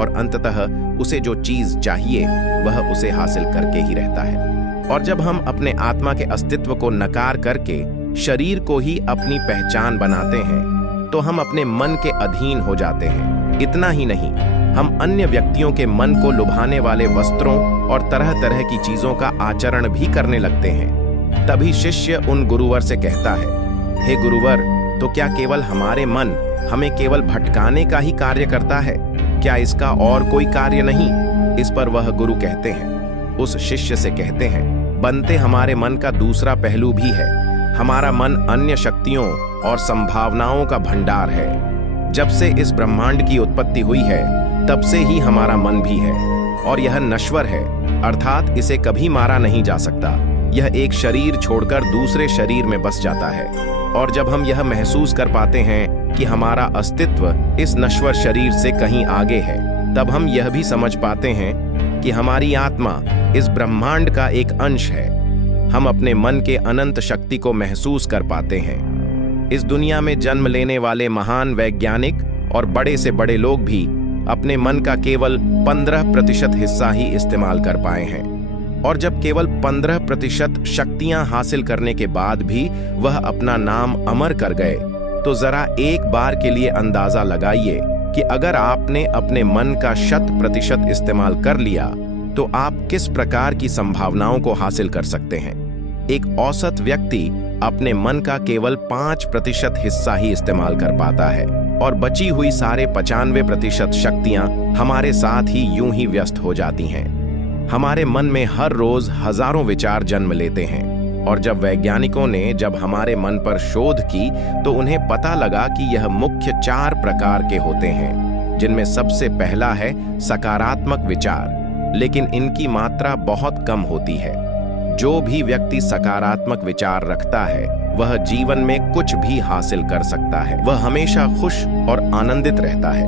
और अंततः उसे जो चीज चाहिए वह उसे हासिल करके ही रहता है। और जब हम अपने आत्मा के अस्तित्व को नकार करके शरीर को ही अपनी पहचान बनाते हैं तो हम अपने मन के अधीन हो जाते हैं। इतना ही नहीं, हम अन्य व्यक्तियों के मन को लुभाने वाले वस्त्रों और तरह तरह की चीजों का आचरण भी करने लगते हैं। तभी शिष्य उन गुरुवर से कहता है, हे गुरुवर, तो क्या केवल हमारे मन हमें केवल भटकाने का ही कार्य करता है? क्या इसका और कोई कार्य नहीं? इस पर वह गुरु कहते हैं, उस शिष्य से कहते हैं, बनते हमारे मन का दूसरा पहलू भी है। हमारा मन अन्य शक्तियों और संभावनाओं का भंडार है। जब से इस ब्रह्मांड की उत्पत्ति हुई है तब से ही हमारा मन भी है, और यह नश्वर है, अर्थात इसे कभी मारा नहीं जा सकता। यह एक शरीर छोड़कर दूसरे शरीर में बस जाता है, और जब हम यह महसूस कर पाते हैं कि हमारा अस्तित्व इस नश्वर शरीर से कहीं आगे है, तब हम यह भी समझ पाते हैं कि हमारी आत्मा इस ब्रह्मांड का एक अंश है। हम अपने मन के अनंत शक्ति को महसूस कर पाते हैं। इस दुनिया में जन्म लेने वाले महान वैज्ञानिक और बड़े से बड़े लोग भी अपने मन का केवल 15% हिस्सा ही इस्तेमाल कर पाए हैं, और जब केवल 15% शक्तियां हासिल करने के बाद भी वह अपना नाम अमर कर गए, तो जरा एक बार के लिए अंदाजा लगाइए कि अगर आपने अपने मन का 100% इस्तेमाल कर लिया तो आप किस प्रकार की संभावनाओं को हासिल कर सकते हैं। एक औसत व्यक्ति अपने मन का केवल 5% हिस्सा ही इस्तेमाल कर पाता है, और बची हुई सारे 95% शक्तियां हमारे साथ ही यूं ही व्यस्त हो जाती हैं। हमारे मन में हर रोज हजारों विचार जन्म लेते हैं, और जब वैज्ञानिकों ने हमारे मन पर शोध की तो उन्हें पता लगा कि यह मुख्य 4 प्रकार के होते हैं, जिनमें सबसे पहला है सकारात्मक विचार, लेकिन इनकी मात्रा बहुत कम होती है। जो भी व्यक्ति सकारात्मक विचार रखता है वह जीवन में कुछ भी हासिल कर सकता है। वह हमेशा खुश और आनंदित रहता है।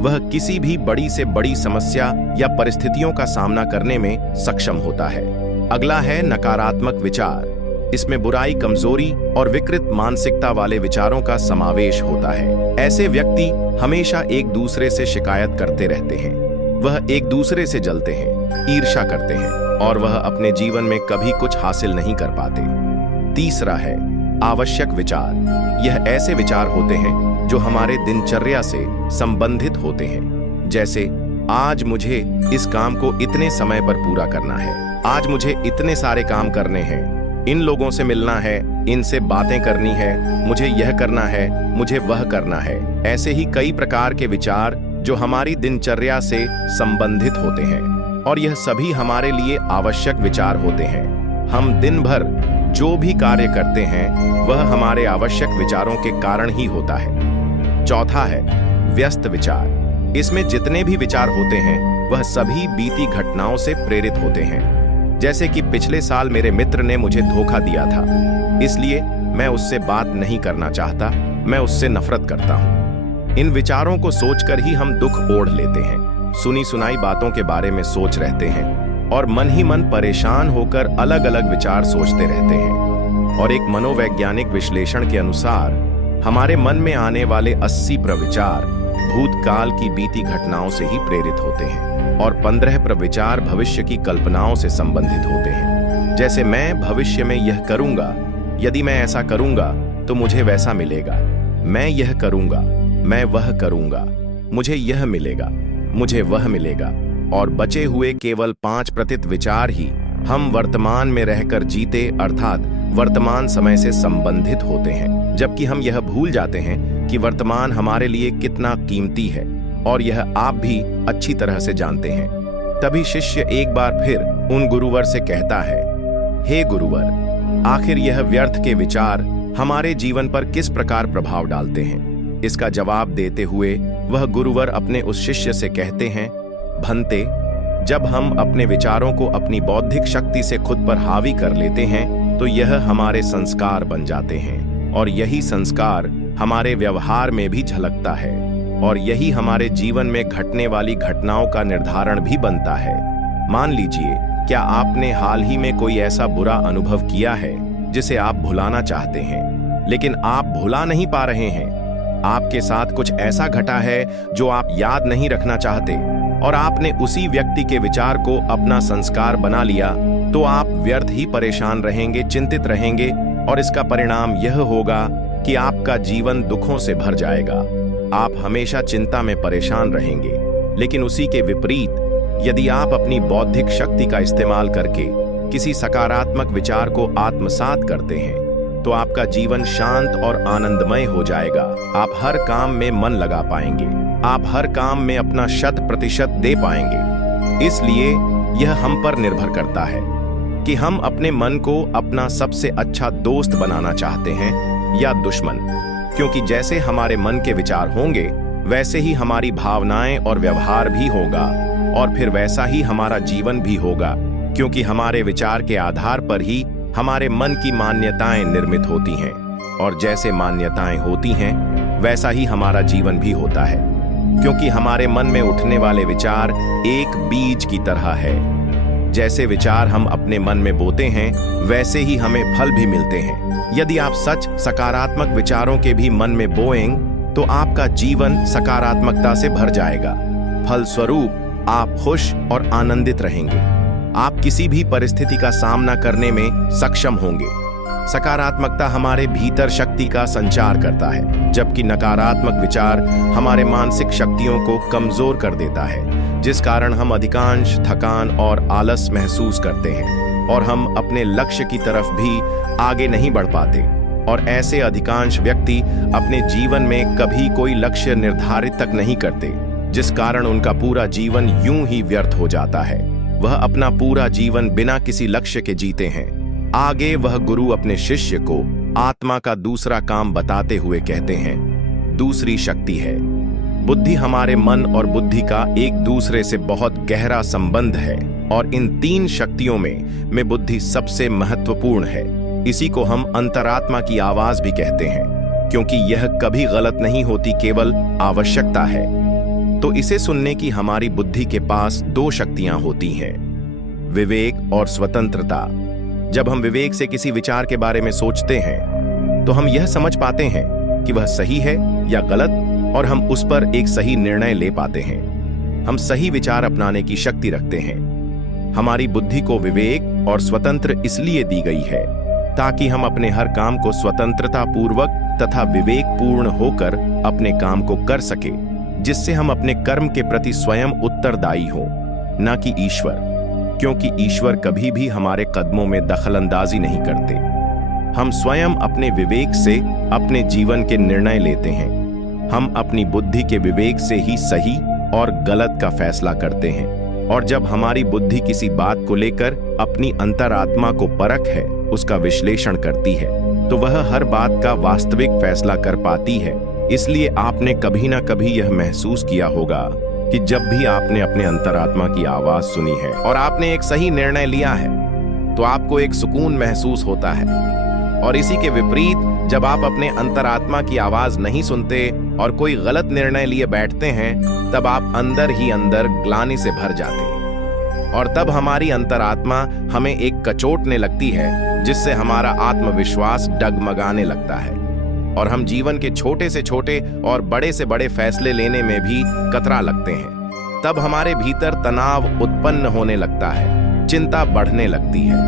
वह किसी भी बड़ी से बड़ी समस्या या परिस्थितियों का सामना करने में सक्षम होता है। अगला है नकारात्मक विचार। इसमें बुराई, कमजोरी और विकृत मानसिकता वाले विचारों का समावेश होता है। ऐसे व्यक्ति हमेशा एक दूसरे से शिकायत करते रहते हैं। वह एक दूसरे से जलते हैं, ईर्ष्या करते हैं और वह अपने जीवन में कभी कुछ हासिल नहीं कर पाते। तीसरा है आवश्यक विचार। यह ऐसे विचार होते हैं जो हमारे दिनचर्या से संबंधित होते हैं, जैसे आज मुझे इस काम को इतने समय पर पूरा करना है, आज मुझे इतने सारे काम करने हैं, इन लोगों से मिलना है, इनसे बातें करनी है, मुझे यह करना है, मुझे वह करना है। ऐसे ही कई प्रकार के विचार जो हमारी दिनचर्या से संबंधित होते हैं, और यह सभी हमारे लिए आवश्यक विचार होते हैं। हम दिन भर जो भी कार्य करते हैं वह हमारे आवश्यक विचारों के कारण ही होता है। चौथा है व्यस्त विचार। इसमें जितने भी विचार होते हैं वह सभी बीती घटनाओं से प्रेरित होते हैं। जैसे कि पिछले साल मेरे मित्र ने मुझे धोखा दिया था, इसलिए मैं उससे बात नहीं करना चाहता, मैं उससे नफरत करता हूं। इन विचारों को सोचकर ही हम दुख ओढ़ लेते हैं, सुनी सुनाई बातों के बारे में सोच रहते हैं और मन ही मन परेशान होकर अलग अलग विचार सोचते रहते हैं। और एक मनोवैज्ञानिक विश्लेषण के अनुसार हमारे मन में आने वाले 80 प्रविचार भूतकाल की बीती घटनाओं से ही प्रेरित होते हैं और 15 प्रविचार भविष्य की कल्पनाओं से संबंधित होते हैं। जैसे मैं भविष्य में यह करूंगा, यदि मैं ऐसा करूंगा तो मुझे वैसा मिलेगा, मैं यह करूंगा, मैं वह करूंगा, मुझे यह मिलेगा, मुझे वह मिलेगा। और बचे हुए केवल 5% विचार ही हम वर्तमान में रहकर जीते अर्थात वर्तमान समय से संबंधित होते हैं, जबकि हम यह भूल जाते हैं कि वर्तमान हमारे लिए कितना कीमती है और यह आप भी अच्छी तरह से जानते हैं। तभी शिष्य एक बार फिर उन गुरुवर से कहता है, हे गुरुवर, आखिर यह व्यर्थ के विचार हमारे जीवन पर किस प्रकार प्रभाव डालते हैं? इसका जवाब देते हुए वह गुरुवर अपने उस शिष्य से कहते हैं, भंते, जब हम अपने विचारों को अपनी बौद्धिक शक्ति से खुद पर हावी कर लेते हैं तो यह हमारे संस्कार बन जाते हैं और यही संस्कार हमारे व्यवहार में भी झलकता है और यही हमारे जीवन में घटने वाली घटनाओं का निर्धारण भी बनता है। मान लीजिए, क्या आपने हाल ही में कोई ऐसा बुरा अनुभव किया है जिसे आप भुलाना चाहते हैं लेकिन आप भुला नहीं पा रहे हैं? आपके साथ कुछ ऐसा घटा है जो आप याद नहीं रखना चाहते और आपने उसी व्यक्ति के विचार को अपना संस्कार बना लिया, तो आप व्यर्थ ही परेशान रहेंगे, चिंतित रहेंगे और इसका परिणाम यह होगा कि आपका जीवन दुखों से भर जाएगा। आप हमेशा चिंता में परेशान रहेंगे। लेकिन उसी के विपरीत यदि आप अपनी बौद्धिक शक्ति का इस्तेमाल करके किसी सकारात्मक विचार को आत्मसात करते हैं तो आपका जीवन शांत और आनंदमय हो जाएगा। आप हर काम में मन लगा पाएंगे, आप हर काम में अपना 100% दे पाएंगे। इसलिए यह हम पर निर्भर करता है कि हम अपने मन को अपना सबसे अच्छा दोस्त बनाना चाहते हैं या दुश्मन, क्योंकि जैसे हमारे मन के विचार होंगे वैसे ही हमारी भावनाएं और व्यवहार भी होगा और फिर वैसा ही हमारा जीवन भी होगा, क्योंकि हमारे विचार के आधार पर ही हमारे मन की मान्यताएं निर्मित होती हैं और जैसे मान्यताएं होती हैं वैसा ही हमारा जीवन भी होता है, क्योंकि हमारे मन में उठने वाले विचार एक बीज की तरह है। जैसे विचार हम अपने मन में बोते हैं वैसे ही हमें फल भी मिलते हैं। यदि आप सच सकारात्मक विचारों के भी मन में बोएंगे तो आपका जीवन सकारात्मकता से भर जाएगा। फलस्वरूप आप खुश और आनंदित रहेंगे। आप किसी भी परिस्थिति का सामना करने में सक्षम होंगे। सकारात्मकता हमारे भीतर शक्ति का संचार करता है, जबकि नकारात्मक विचार हमारे मानसिक शक्तियों को कमजोर कर देता है, जिस कारण हम अधिकांश थकान और आलस महसूस करते हैं और हम अपने लक्ष्य की तरफ भी आगे नहीं बढ़ पाते। और ऐसे अधिकांश व्यक्ति अपने जीवन में कभी कोई लक्ष्य निर्धारित तक नहीं करते, जिस कारण उनका पूरा जीवन यूं ही व्यर्थ हो जाता है। वह अपना पूरा जीवन बिना किसी लक्ष्य के जीते हैं। आगे वह गुरु अपने शिष्य को आत्मा का दूसरा काम बताते हुए कहते हैं, दूसरी शक्ति है। बुद्धि हमारे मन और बुद्धि का एक दूसरे से बहुत गहरा संबंध है और इन 3 शक्तियों में बुद्धि सबसे महत्वपूर्ण है। इसी को हम अंतरात्मा की आवाज भी कहते हैं, क्योंकि यह कभी गलत नहीं होती, केवल आवश्यकता है। तो इसे सुनने की हमारी बुद्धि के पास 2 शक्तियां होती हैं, विवेक और स्वतंत्रता। जब हम विवेक से किसी विचार के बारे में सोचते हैं तो हम यह समझ पाते हैं कि वह सही है या गलत और हम उस पर एक सही निर्णय ले पाते हैं। हम सही विचार अपनाने की शक्ति रखते हैं। हमारी बुद्धि को विवेक और स्वतंत्र इसलिए दी गई है ताकि हम अपने हर काम को स्वतंत्रता पूर्वक तथा विवेकपूर्ण होकर अपने काम को कर सके, जिससे हम अपने कर्म के प्रति स्वयं उत्तरदायी हो, न कि ईश्वर, क्योंकि ईश्वर कभी भी हमारे कदमों में दखलंदाजी नहीं करते। हम स्वयं अपने विवेक से अपने जीवन के निर्णय लेते हैं। हम अपनी बुद्धि के विवेक से ही सही और गलत का फैसला करते हैं, और जब हमारी बुद्धि किसी बात को लेकर अपनी अंतरात्मा को परख है, उसका विश्लेषण करती है, तो वह हर बात का वास्तविक फैसला कर पाती है। इसलिए आपने कभी ना कभी यह महसूस किया होगा कि जब भी आपने अपने अंतरात्मा की आवाज सुनी है और आपने एक सही निर्णय लिया है, तो आपको एक सुकून महसूस होता है। और इसी के विपरीत जब आप अपने अंतरात्मा की आवाज नहीं सुनते और कोई गलत निर्णय लिए बैठते हैं, तब आप अंदर ही अंदर ग्लानि से भर जाते हैं, और तब हमारी अंतरात्मा हमें एक कचोटने लगती है, जिससे हमारा आत्मविश्वास डगमगाने लगता है, और हम जीवन के छोटे से छोटे और बड़े से बड़े फैसले लेने में भी कतरा लगते हैं। तब हमारे भीतर तनाव उत्पन्न होने लगता है, चिंता बढ़ने लगती है,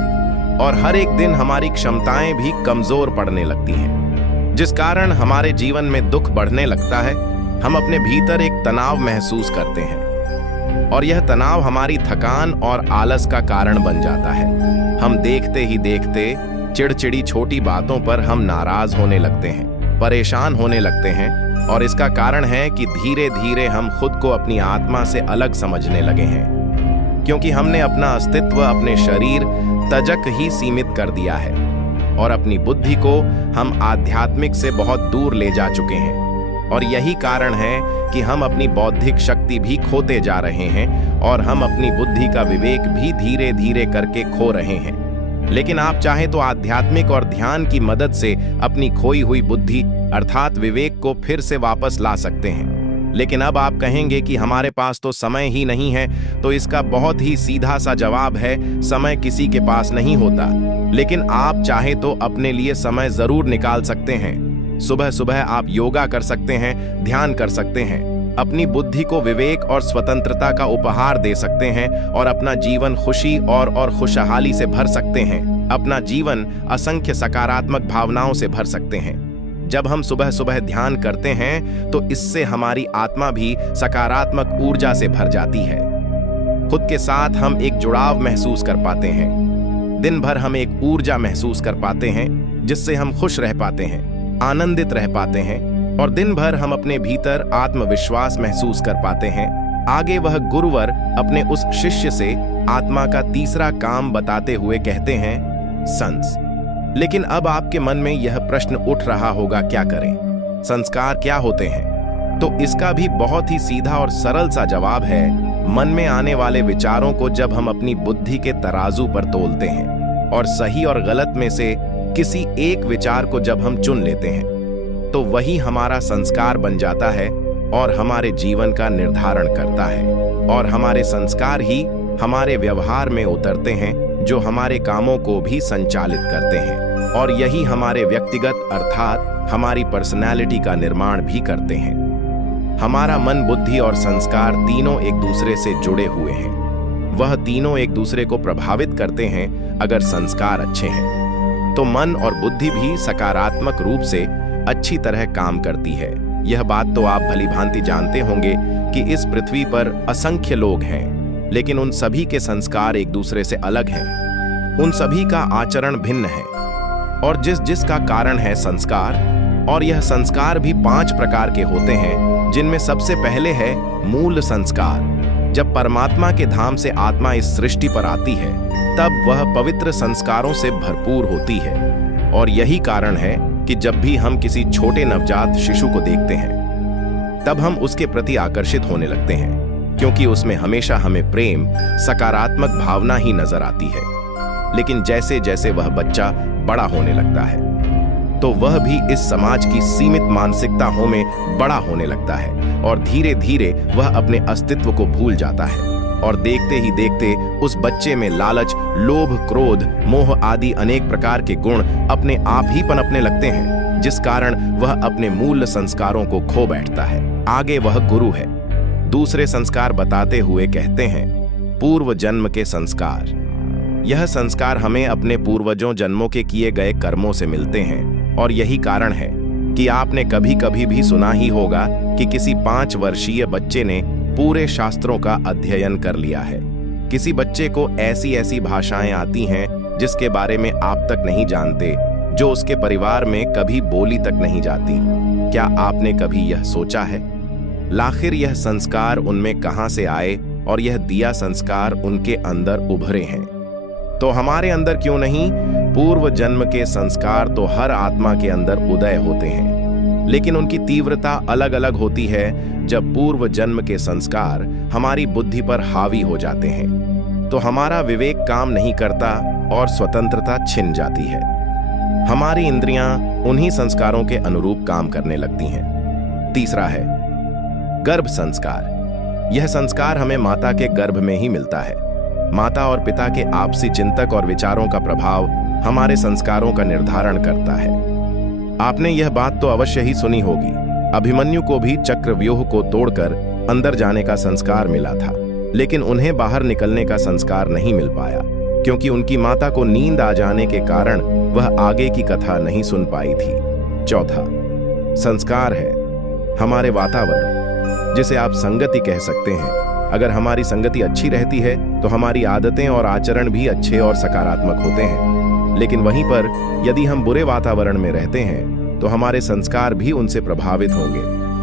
और हर एक दिन हमारी क्षमताएं भी कमजोर पड़ने लगती हैं, जिस कारण हमारे जीवन में दुख बढ़ने लगता है। हम अपने भीतर एक तनाव महसूस करते हैं, और यह तनाव हमारी थकान और आलस का कारण बन जाता है। हम देखते ही देखते चिड़चिड़ी छोटी बातों पर हम नाराज होने लगते हैं, परेशान होने लगते हैं, और इसका कारण है कि धीरे धीरे हम खुद को अपनी आत्मा से अलग समझने लगे हैं, क्योंकि हमने अपना अस्तित्व अपने शरीर तजक ही सीमित कर दिया है, और अपनी बुद्धि को हम आध्यात्मिक से बहुत दूर ले जा चुके हैं। और यही कारण है कि हम अपनी बौद्धिक शक्ति भी खोते जा रहे हैं, और हम अपनी बुद्धि का विवेक भी धीरे धीरे करके खो रहे हैं। लेकिन आप चाहे तो आध्यात्मिक और ध्यान की मदद से अपनी खोई हुई बुद्धि अर्थात विवेक को फिर से वापस ला सकते हैं। लेकिन अब आप कहेंगे कि हमारे पास तो समय ही नहीं है, तो इसका बहुत ही सीधा सा जवाब है, समय किसी के पास नहीं होता। लेकिन आप चाहे तो अपने लिए समय जरूर निकाल सकते हैं। सुबह सुबह आप योगा कर सकते हैं, ध्यान कर सकते हैं, अपनी बुद्धि को विवेक और स्वतंत्रता का उपहार दे सकते हैं, और अपना जीवन खुशी और खुशहाली से भर सकते हैं। अपना जीवन असंख्य सकारात्मक भावनाओं से भर सकते हैं। जब हम सुबह सुबह ध्यान करते हैं, तो इससे हमारी आत्मा भी सकारात्मक ऊर्जा से भर जाती है। खुद के साथ हम एक जुड़ाव महसूस कर पाते हैं। दिन भर हम एक ऊर्जा महसूस कर पाते हैं, जिससे हम खुश रह पाते हैं, आनंदित रह पाते हैं, और दिन भर हम अपने भीतर आत्मविश्वास महसूस कर पाते हैं। आगे वह गुरुवर अपने उस शिष्य से आत्मा का तीसरा काम बताते हुए कहते हैं, संस। लेकिन अब आपके मन में यह प्रश्न उठ रहा होगा, क्या करें? संस्कार क्या होते हैं? तो इसका भी बहुत ही सीधा और सरल सा जवाब है, मन में आने वाले विचारों को जब हम अपनी बुद्धि के तराजू पर तोलते हैं, और सही और गलत में से किसी एक विचार को जब हम चुन लेते हैं, तो वही हमारा संस्कार बन जाता है और हमारे जीवन का निर्धारण करता है। और हमारे संस्कार ही हमारे व्यवहार में उतरते हैं, जो हमारे कामों को भी संचालित करते हैं, और यही हमारे व्यक्तिगत अर्थात हमारी पर्सनैलिटी का निर्माण भी करते हैं। हमारा मन, बुद्धि और संस्कार तीनों एक दूसरे से जुड़े हुए हैं। वह तीनों एक दूसरे को प्रभावित करते हैं। अगर संस्कार अच्छे हैं तो मन और बुद्धि भी सकारात्मक रूप से अच्छी तरह काम करती है। यह बात तो आप भलीभांति जानते होंगे कि इस पृथ्वी पर असंख्य लोग हैं, लेकिन उन सभी के संस्कार एक दूसरे से अलग हैं। उन सभी का आचरण भिन्न है, और जिस का कारण है संस्कार। और यह संस्कार भी 5 प्रकार के होते हैं, जिनमें सबसे पहले है मूल संस्कार। जब परमात्मा के धाम से आत्मा इस सृष्टि पर आती है, तब वह पवित्र संस्कारों से भरपूर होती है। और यही कारण है कि जब भी हम किसी छोटे नवजात शिशु को देखते हैं, तब हम उसके प्रति आकर्षित होने लगते हैं, क्योंकि उसमें हमेशा हमें प्रेम, सकारात्मक भावना ही नजर आती है। लेकिन जैसे जैसे वह बच्चा बड़ा होने लगता है, तो वह भी इस समाज की सीमित मानसिकताओं में बड़ा होने लगता है, और धीरे धीरे वह अपने अस्तित्व को भूल जाता है। और देखते ही देखते उस बच्चे में लालच, लोभ, क्रोध, मोह आदि अनेक प्रकार के गुण अपने आप ही पनपने लगते हैं, जिस कारण वह अपने मूल संस्कारों को खो बैठता है। आगे वह गुरु है, दूसरे संस्कार बताते हुए कहते हैं, पूर्व जन्म के संस्कार। यह संस्कार हमें अपने पूर्वजों जन्मों के किए गए कर्मों से मिलते हैं और यही कारण है कि आपने कभी कभी भी सुना ही होगा कि किसी 5 वर्षीय बच्चे ने पूरे शास्त्रों का अध्ययन कर लिया है। किसी बच्चे को ऐसी ऐसी भाषाएं आती हैं जिसके बारे में आप तक नहीं जानते, जो उसके परिवार में कभी बोली तक नहीं जाती। क्या आपने कभी यह सोचा है आखिर यह संस्कार उनमें कहां से आए और यह दिया संस्कार उनके अंदर उभरे हैं? तो हमारे अंदर क्यों नहीं, पूर्व जन्म के संस्कार तो हर आत्मा के अंदर उदय होते हैं, लेकिन उनकी तीव्रता अलग अलग होती है। जब पूर्व जन्म के संस्कार हमारी बुद्धि पर हावी हो जाते हैं तो हमारा विवेक काम नहीं करता और स्वतंत्रता छिन जाती है। हमारी इंद्रियां उन्हीं संस्कारों के अनुरूप काम करने लगती हैं। तीसरा है गर्भ संस्कार। यह संस्कार हमें माता के गर्भ में ही मिलता है। माता और पिता के आपसी चिंतक और विचारों का प्रभाव हमारे संस्कारों का निर्धारण करता है। आपने यह बात तो अवश्य ही सुनी होगी, अभिमन्यु को भी चक्रव्यूह को तोड़कर अंदर जाने का संस्कार मिला था, लेकिन उन्हें बाहर निकलने का संस्कार नहीं मिल पाया, क्योंकि उनकी माता को नींद आ जाने के कारण वह आगे की कथा नहीं सुन पाई थी। चौथा संस्कार है हमारे वातावरण, जिसे आप संगति कह सकते हैं। अगर हमारी संगति अच्छी रहती है तो हमारी आदतें और आचरण भी अच्छे और सकारात्मक होते हैं, लेकिन वहीं पर यदि हम बुरे वातावरण में रहते हैं तो हमारे संस्कार भी उनसे प्रभावित होंगे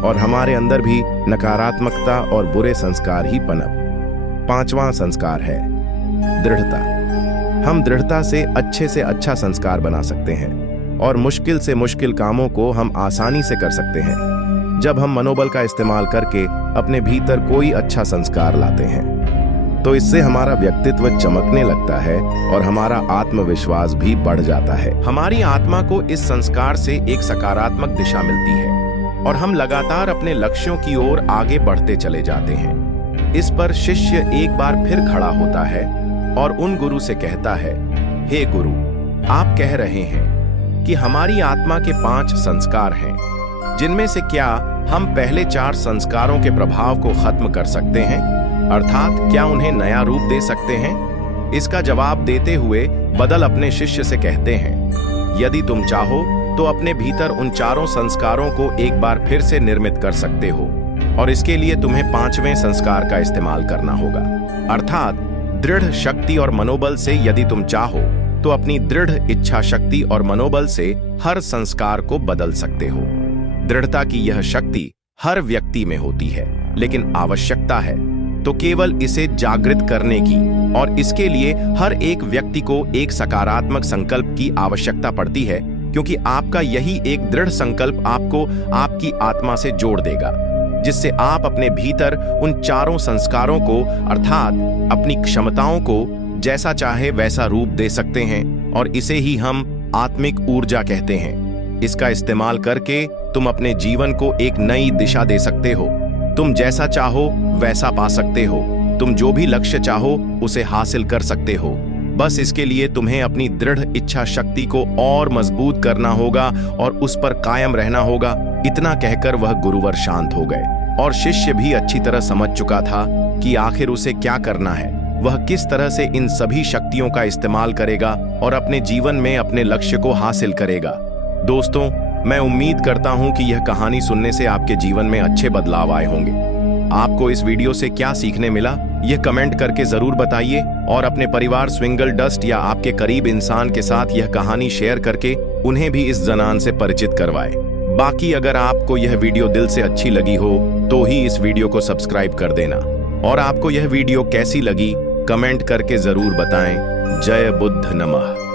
और हमारे अंदर भी नकारात्मकता और बुरे संस्कार ही पनप। 5वां संस्कार है दृढ़ता। हम दृढ़ता से अच्छा संस्कार बना सकते हैं और मुश्किल से मुश्किल कामों को हम आसानी से कर सकते हैं जब हम मनोबल का इस्तेमाल करके अपने भीतर कोई अच्छा संस्कार लाते हैं। तो इससे हमारा व्यक्तित्व चमकने लगता है और हमारा आत्मविश्वास भी बढ़ जाता है। हमारी आत्मा को इस संस्कार से एक सकारात्मक दिशा मिलती है और हम लगातार अपने लक्ष्यों की ओर आगे बढ़ते चले जाते हैं। इस पर शिष्य एक बार फिर खड़ा होता है और उन गुरु से कहता है, हे गुरु, आप कह रहे हैं कि हमारी आत्मा के 5 संस्कार हैं, जिनमें से क्या हम पहले 4 संस्कारों के प्रभाव को खत्म कर सकते हैं, अर्थात क्या उन्हें नया रूप दे सकते हैं? इसका जवाब देते हुए बदल अपने शिष्य से कहते हैं, यदि तुम चाहो तो अपने भीतर उन 4 संस्कारों को एक बार फिर से निर्मित कर सकते हो और इसके लिए तुम्हें 5वें संस्कार का इस्तेमाल करना होगा, अर्थात दृढ़ शक्ति और मनोबल से। यदि तुम चाहो तो अपनी दृढ़ इच्छा शक्ति और मनोबल से हर संस्कार को बदल सकते हो। दृढ़ता की यह शक्ति हर व्यक्ति में होती है, लेकिन आवश्यकता है तो केवल इसे जागृत करने की, और इसके लिए हर एक व्यक्ति को एक सकारात्मक संकल्प की आवश्यकता पड़ती है, क्योंकि आपका यही एक दृढ़ संकल्प आपको आपकी आत्मा से जोड़ देगा, जिससे आप अपने भीतर उन 4 संस्कारों को अर्थात अपनी क्षमताओं को जैसा चाहे वैसा रूप दे सकते हैं, और इसे ही हम आत्मिक ऊर्जा कहते हैं। इसका इस्तेमाल करके तुम अपने जीवन को एक नई दिशा दे सकते हो। तुम जैसा चाहो वैसा पा सकते हो, तुम जो भी लक्ष्य चाहो उसे हासिल कर सकते हो। बस इसके लिए तुम्हें अपनी दृढ़ इच्छा शक्ति को और मजबूत करना होगा और उस पर कायम रहना होगा। इतना कहकर वह गुरुवर शांत हो गए और शिष्य भी अच्छी तरह समझ चुका था कि आखिर उसे क्या करना है, वह किस तरह से इन सभी शक्तियों का इस्तेमाल करेगा और अपने जीवन में अपने लक्ष्य को हासिल करेगा। दोस्तों, मैं उम्मीद करता हूं कि यह कहानी सुनने से आपके जीवन में अच्छे बदलाव आए होंगे। आपको इस वीडियो से क्या सीखने मिला, यह कमेंट करके जरूर बताइए और अपने परिवार स्विंगल डस्ट या आपके करीब इंसान के साथ यह कहानी शेयर करके उन्हें भी इस जनान से परिचित करवाएं। बाकी अगर आपको यह वीडियो दिल से अच्छी लगी हो तो ही इस वीडियो को सब्सक्राइब कर देना, और आपको यह वीडियो कैसी लगी कमेंट करके जरूर बताएं। जय बुद्ध नमः।